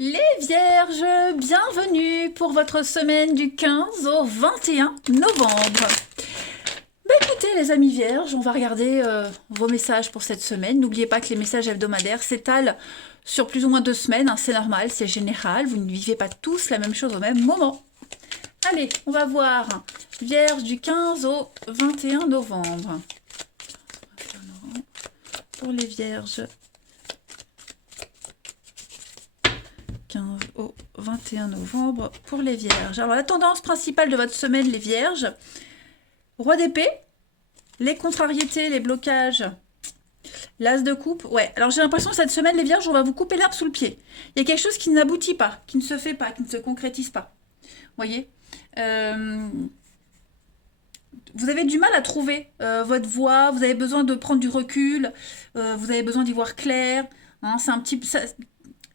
Les Vierges, bienvenue pour votre semaine du 15 au 21 novembre. Écoutez les amis Vierges, on va regarder vos messages pour cette semaine. N'oubliez pas que les messages hebdomadaires s'étalent sur plus ou moins 2 semaines, hein, c'est normal, c'est général, vous ne vivez pas tous la même chose au même moment. Allez, on va voir Vierge du 15 au 21 novembre. Pour les Vierges. 15 au 21 novembre pour les Vierges. Alors la tendance principale de votre semaine, les Vierges, Roi d'épée, les contrariétés, les blocages, l'as de coupe. Ouais, alors j'ai l'impression que cette semaine, les Vierges, on va vous couper l'herbe sous le pied. Il y a quelque chose qui n'aboutit pas, qui ne se fait pas, qui ne se concrétise pas. Voyez vous avez du mal à trouver votre voie, vous avez besoin de prendre du recul, vous avez besoin d'y voir clair. Hein, c'est un petit, ça,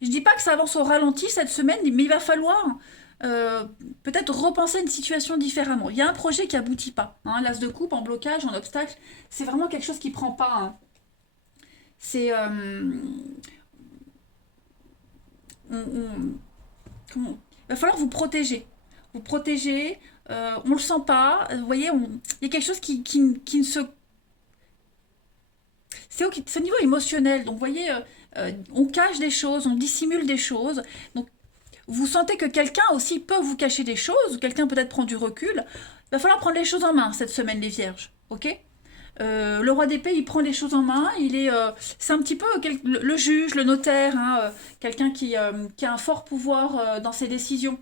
je dis pas que ça avance au ralenti cette semaine, mais il va falloir peut-être repenser une situation différemment. Il y a un projet qui aboutit pas. Hein, l'as de coupe, en blocage, en obstacle, c'est vraiment quelque chose qui prend pas. Hein. C'est... il va falloir vous protéger. Vous protéger, on le sent pas. Vous voyez, il y a quelque chose qui ne se... C'est au niveau émotionnel. Donc, vous voyez, on cache des choses, on dissimule des choses. Donc, vous sentez que quelqu'un aussi peut vous cacher des choses, ou quelqu'un peut-être prend du recul. Il va falloir prendre les choses en main cette semaine, les Vierges. Ok le roi d'épée, il prend les choses en main. C'est un petit peu le juge, le notaire, hein, quelqu'un qui a un fort pouvoir dans ses décisions.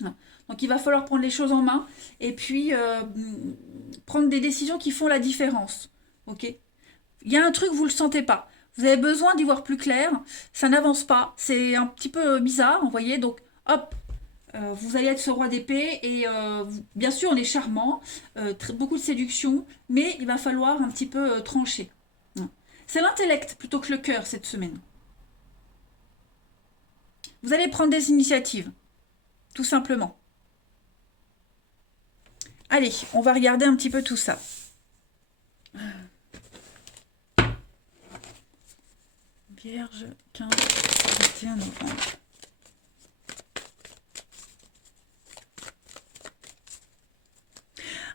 Non. Donc il va falloir prendre les choses en main et puis prendre des décisions qui font la différence. Ok Il y a un truc, vous ne le sentez pas. Vous avez besoin d'y voir plus clair. Ça n'avance pas. C'est un petit peu bizarre, vous voyez. Donc, hop, vous allez être ce roi d'épée et bien sûr, on est charmant. Beaucoup de séduction. Mais il va falloir un petit peu trancher. C'est l'intellect plutôt que le cœur cette semaine. Vous allez prendre des initiatives. Tout simplement. Allez, on va regarder un petit peu tout ça. Vierge, 15, 21 novembre.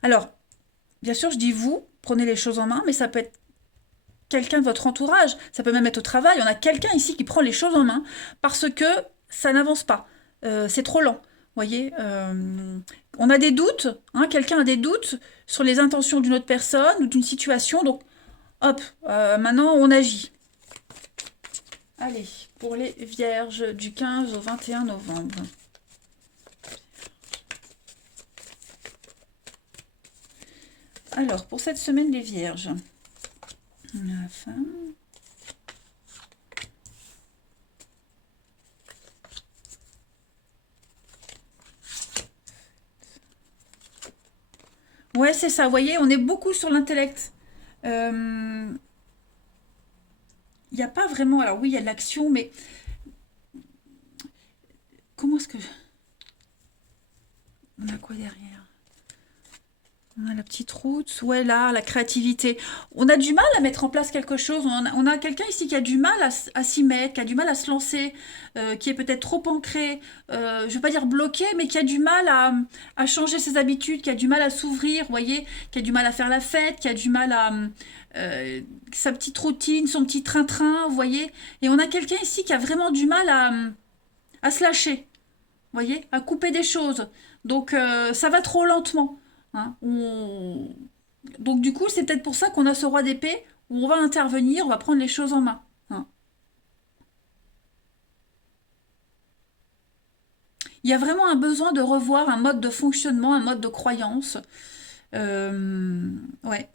Alors, bien sûr, je dis vous, prenez les choses en main, mais ça peut être quelqu'un de votre entourage, ça peut même être au travail. On a quelqu'un ici qui prend les choses en main parce que ça n'avance pas. C'est trop lent. Vous voyez on a des doutes, hein, quelqu'un a des doutes sur les intentions d'une autre personne ou d'une situation, donc hop, maintenant on agit. Allez, pour les Vierges du 15 au 21 novembre. Alors, pour cette semaine, les Vierges. La femme. Ouais, c'est ça, vous voyez, on est beaucoup sur l'intellect. Il n'y a pas vraiment... Alors oui, il y a de l'action, mais comment est-ce que... On a quoi derrière? On a la petite route, ouais, là, la créativité. On a du mal à mettre en place quelque chose. On a quelqu'un ici qui a du mal à s'y mettre, qui a du mal à se lancer, qui est peut-être trop ancré, je ne veux pas dire bloqué, mais qui a du mal à changer ses habitudes, qui a du mal à s'ouvrir, vous voyez, qui a du mal à faire la fête, qui a du mal à... sa petite routine, son petit train-train, vous voyez. Et on a quelqu'un ici qui a vraiment du mal à se lâcher, vous voyez, à couper des choses. Donc ça va trop lentement. Hein. Donc du coup, c'est peut-être pour ça qu'on a ce roi d'épée où on va intervenir, on va prendre les choses en main. Hein. Il y a vraiment un besoin de revoir un mode de fonctionnement, un mode de croyance. Ouais.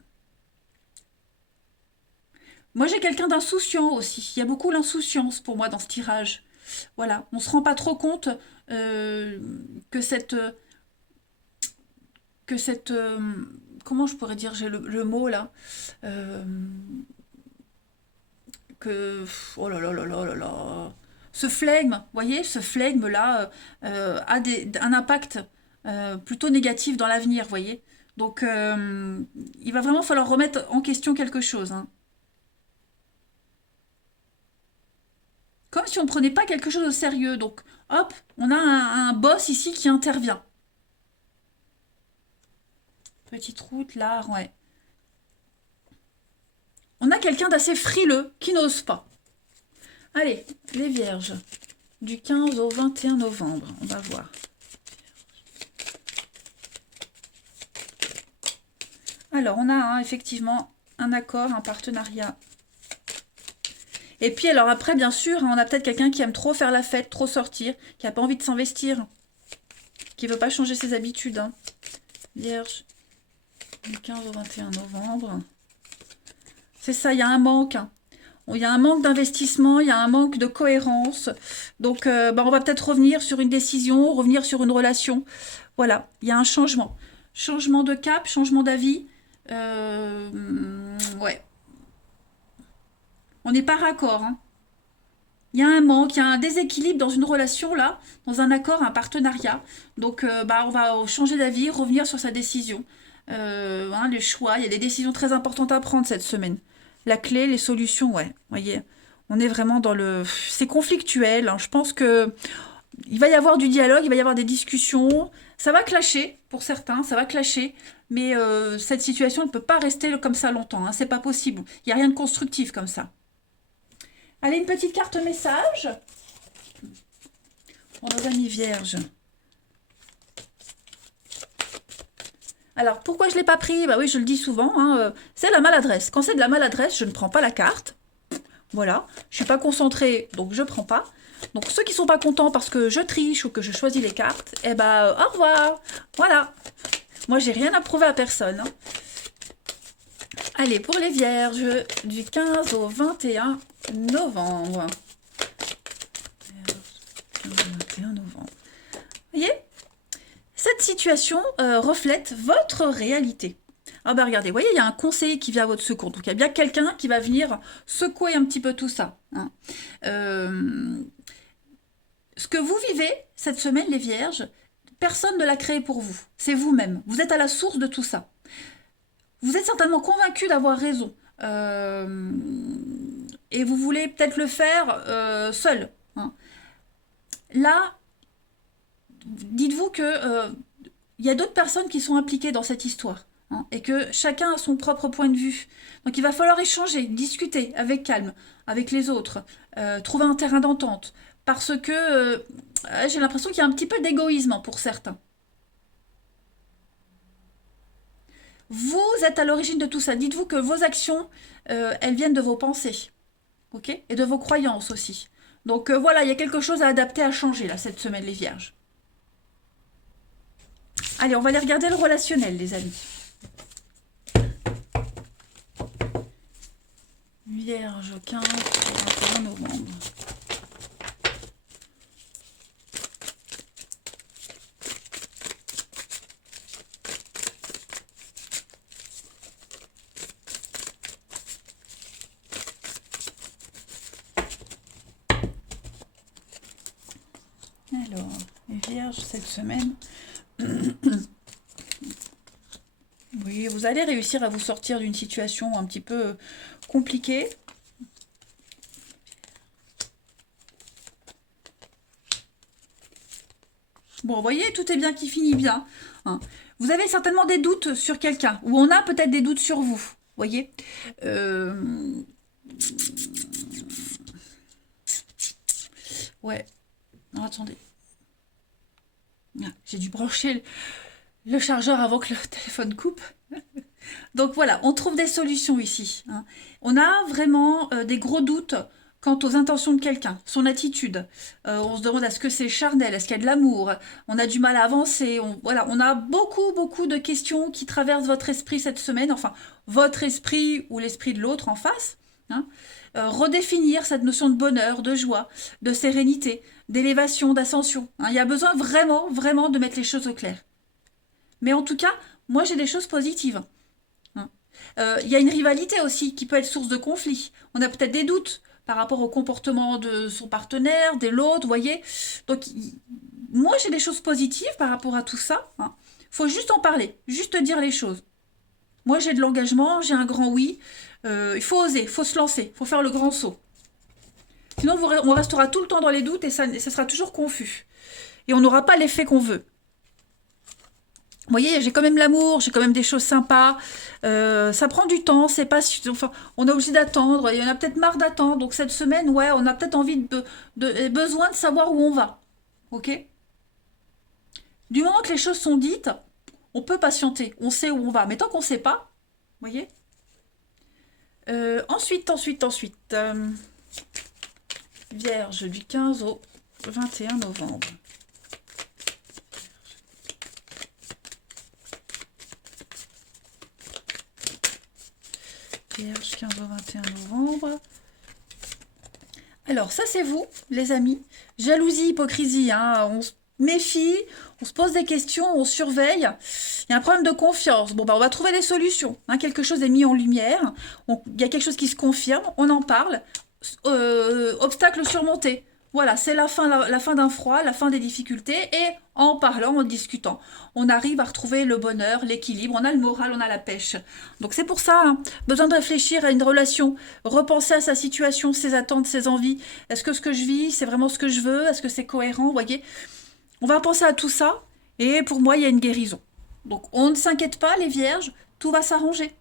Moi, j'ai quelqu'un d'insouciant aussi. Il y a beaucoup l'insouciance pour moi dans ce tirage. Voilà, on se rend pas trop compte euh, que cette comment je pourrais dire, j'ai le mot là, euh, que oh là là là là là là, ce flegme, vous voyez, ce flegme là a un impact plutôt négatif dans l'avenir, vous voyez. Donc il va vraiment falloir remettre en question quelque chose. Hein. comme si on ne prenait pas quelque chose au sérieux. Donc, hop, on a un boss ici qui intervient. Petite route, là, ouais. On a quelqu'un d'assez frileux qui n'ose pas. Allez, les vierges, du 15 au 21 novembre, on va voir. Alors, on a effectivement un accord, un partenariat. Et puis, alors après, bien sûr, on a peut-être quelqu'un qui aime trop faire la fête, trop sortir, qui n'a pas envie de s'investir, qui ne veut pas changer ses habitudes. Hein. Vierge, du 15 au 21 novembre. C'est ça, il y a un manque. Hein. Il y a un manque d'investissement, il y a un manque de cohérence. Donc, on va peut-être revenir sur une décision, revenir sur une relation. Voilà, il y a un changement. Changement de cap, changement d'avis. Ouais. On n'est pas raccord. Hein. Il y a un manque, il y a un déséquilibre dans une relation, là, dans un accord, un partenariat. Donc, on va changer d'avis, revenir sur sa décision. Les choix, il y a des décisions très importantes à prendre cette semaine. La clé, les solutions, ouais. Vous voyez, on est vraiment dans le... C'est conflictuel. Hein. Je pense que il va y avoir du dialogue, il va y avoir des discussions. Ça va clasher, pour certains, ça va clasher. Mais cette situation ne peut pas rester comme ça longtemps. Hein. C'est pas possible. Il n'y a rien de constructif comme ça. Allez, une petite carte message. Pour nos amis vierges. Alors, pourquoi je ne l'ai pas pris? Bah oui, je le dis souvent, hein, c'est la maladresse. Quand c'est de la maladresse, je ne prends pas la carte. Voilà, je ne suis pas concentrée, donc je ne prends pas. Donc, ceux qui ne sont pas contents parce que je triche ou que je choisis les cartes, eh ben, au revoir. Voilà. Moi, j'ai rien à prouver à personne. Hein. Allez, pour les vierges, du 15 au 21 novembre. 15 au 21 novembre. Vous voyez ? Cette situation reflète votre réalité. Ah ben regardez, vous voyez, il y a un conseiller qui vient à votre secours. Donc il y a bien quelqu'un qui va venir secouer un petit peu tout ça. Hein. Ce que vous vivez cette semaine, les vierges, personne ne l'a créé pour vous. C'est vous-même. Vous êtes à la source de tout ça. Vous êtes certainement convaincu d'avoir raison. Et vous voulez peut-être le faire seul. Hein. Là, dites-vous que y a d'autres personnes qui sont impliquées dans cette histoire. Hein, et que chacun a son propre point de vue. Donc il va falloir échanger, discuter avec calme, avec les autres, trouver un terrain d'entente. Parce que j'ai l'impression qu'il y a un petit peu d'égoïsme pour certains. Vous êtes à l'origine de tout ça. Dites-vous que vos actions, elles viennent de vos pensées. Ok ? Et de vos croyances aussi. Donc voilà, il y a quelque chose à adapter, à changer là, cette semaine, les vierges. Allez, on va aller regarder le relationnel, les amis. Vierge, 15 21 novembre. Alors, les vierges, cette semaine... Oui, vous allez réussir à vous sortir d'une situation un petit peu compliquée. Bon, vous voyez, tout est bien qui finit bien. Hein. Vous avez certainement des doutes sur quelqu'un, ou on a peut-être des doutes sur vous. Vous voyez Ouais. Non, attendez. Ah, j'ai dû brancher le chargeur avant que le téléphone coupe. Donc voilà, on trouve des solutions ici. Hein. On a vraiment des gros doutes quant aux intentions de quelqu'un, son attitude. On se demande est-ce que c'est charnel, est-ce qu'il y a de l'amour. On a du mal à avancer. Voilà, on a beaucoup de questions qui traversent votre esprit cette semaine. Enfin, votre esprit ou l'esprit de l'autre en face. Hein. Redéfinir cette notion de bonheur, de joie, de sérénité, d'élévation, d'ascension. Hein. Il y a besoin vraiment de mettre les choses au clair. Mais en tout cas, moi j'ai des choses positives. Il y a une rivalité aussi qui peut être source de conflit. On a peut-être des doutes par rapport au comportement de son partenaire, de l'autre, vous voyez. Donc, moi j'ai des choses positives par rapport à tout ça. Hein. Faut juste en parler, juste dire les choses. Moi j'ai de l'engagement, j'ai un grand oui. Il faut oser, il faut se lancer, il faut faire le grand saut. Sinon, on restera tout le temps dans les doutes et ça sera toujours confus. Et on n'aura pas l'effet qu'on veut. Vous voyez, j'ai quand même l'amour, j'ai quand même des choses sympas. Ça prend du temps, c'est pas... Enfin, on est obligé d'attendre, et on a peut-être marre d'attendre. Donc cette semaine, ouais, on a peut-être envie besoin de savoir où on va. Ok? Du moment que les choses sont dites, on peut patienter, on sait où on va. Mais tant qu'on ne sait pas, vous voyez? Ensuite, Vierge du 15 au 21 novembre. Vierge 15 au 21 novembre. Alors, ça c'est vous, les amis. Jalousie, hypocrisie, hein. On se méfie, on se pose des questions, on surveille. Il y a un problème de confiance. Bon, bah, on va trouver des solutions. Hein. Quelque chose est mis en lumière. Il y a quelque chose qui se confirme. On en parle. Obstacle surmonté. Voilà, c'est la fin d'un froid, la fin des difficultés. Et en parlant, en discutant, on arrive à retrouver le bonheur, l'équilibre. On a le moral, on a la pêche. Donc c'est pour ça, hein, besoin de réfléchir à une relation, repenser à sa situation, ses attentes, ses envies. Est-ce que ce que je vis, c'est vraiment ce que je veux? Est-ce que c'est cohérent? Vous voyez, on va penser à tout ça. Et pour moi, il y a une guérison. Donc on ne s'inquiète pas, les vierges, tout va s'arranger.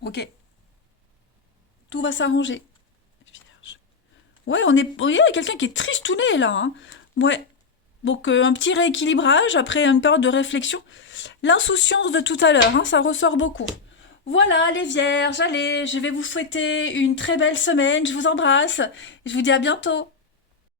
Ok, tout va s'arranger. Vierge. Ouais, il y a quelqu'un qui est tristouné là. Hein. Ouais. Donc un petit rééquilibrage après une période de réflexion. L'insouciance de tout à l'heure, hein, ça ressort beaucoup. Voilà les vierges, allez, je vais vous souhaiter une très belle semaine. Je vous embrasse. Je vous dis à bientôt.